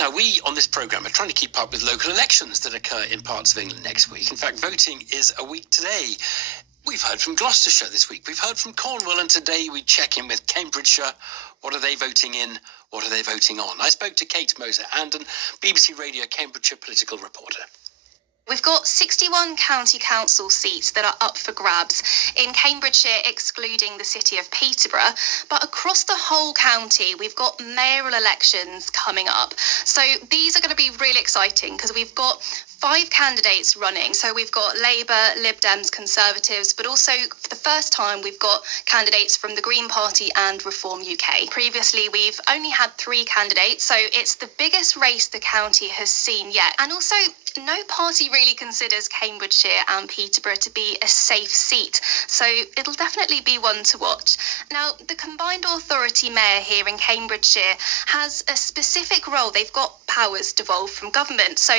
Now, we on this programme are trying to keep up with local elections that occur in parts of England next week. In fact, voting is a week today. We've heard from Gloucestershire this week. We've heard from Cornwall, and today we check in with Cambridgeshire. What are they voting in? What are they voting on? I spoke to Kate Moser-Andon, BBC Radio Cambridgeshire political reporter. We've got 61 county council seats that are up for grabs in Cambridgeshire, excluding the city of Peterborough. But across the whole county, we've got mayoral elections coming up. So these are going to be really exciting because we've got 5 candidates running. So we've got Labour, Lib Dems, Conservatives, but also for the first time, we've got candidates from the Green Party and Reform UK. Previously, we've only had 3 candidates, so it's the biggest race the county has seen yet. And also, no party really considers Cambridgeshire and Peterborough to be a safe seat, so it'll definitely be one to watch. Now, the Combined Authority Mayor here in Cambridgeshire has a specific role. They've got powers devolved from government, so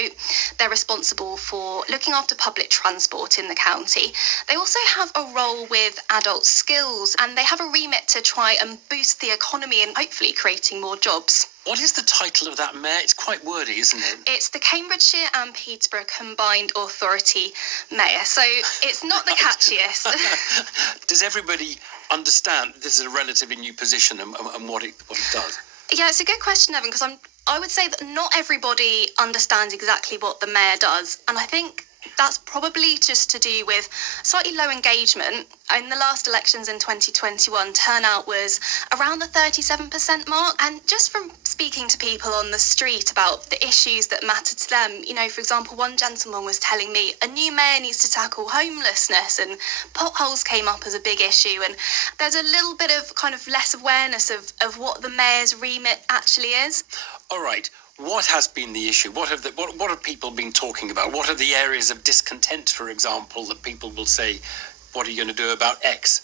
they're responsible for looking after public transport in the county. They also have a role with adult skills, and they have a remit to try and boost the economy and hopefully creating more jobs. What is the title of that mayor? It's quite wordy, isn't it? It's the Cambridgeshire and Peterborough Combined Authority Mayor, so it's not the catchiest. Does everybody understand this is a relatively new position and what it does? Yeah, it's a good question, Evan, because I would say that not everybody understands exactly what the mayor does, and I think that's probably just to do with slightly low engagement. In the last elections in 2021, turnout was around the 37% mark. And just from speaking to people on the street about the issues that matter to them, you know, for example, one gentleman was telling me a new mayor needs to tackle homelessness, and potholes came up as a big issue. And there's a little bit of kind of less awareness of what the mayor's remit actually is. All right. What has been the issue? What have people been talking about? What are the areas of discontent, for example, that people will say, what are you going to do about X?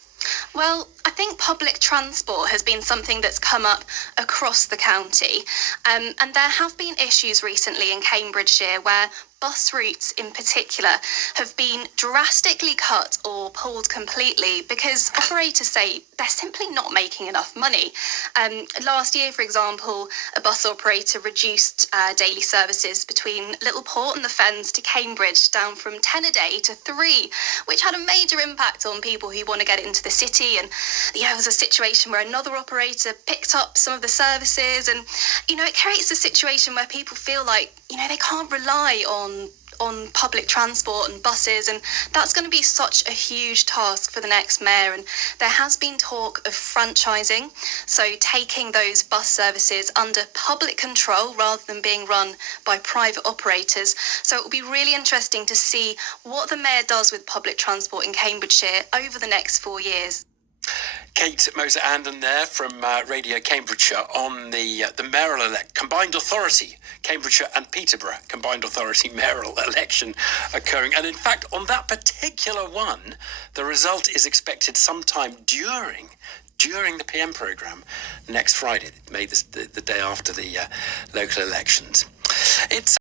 Well, I think public transport has been something that's come up across the county. And there have been issues recently in Cambridgeshire where bus routes in particular have been drastically cut or pulled completely because operators say they're simply not making enough money. Last year, for example, a bus operator reduced daily services between Little Port and the Fens to Cambridge down from 10 a day to 3, which had a major impact on people who want to get into the city. And there was a situation where another operator picked up some of the services, and it creates a situation where people feel like they can't rely on public transport and buses, and that's going to be such a huge task for the next mayor. And there has been talk of franchising, so taking those bus services under public control rather than being run by private operators. So it will be really interesting to see what the mayor does with public transport in Cambridgeshire over the next 4 years. Kate Moser-Andon there from Radio Cambridgeshire on the mayoral Combined Authority, Cambridgeshire and Peterborough Combined Authority mayoral election occurring. And in fact, on that particular one, the result is expected sometime during the PM programme next Friday, May the day after the local elections. It's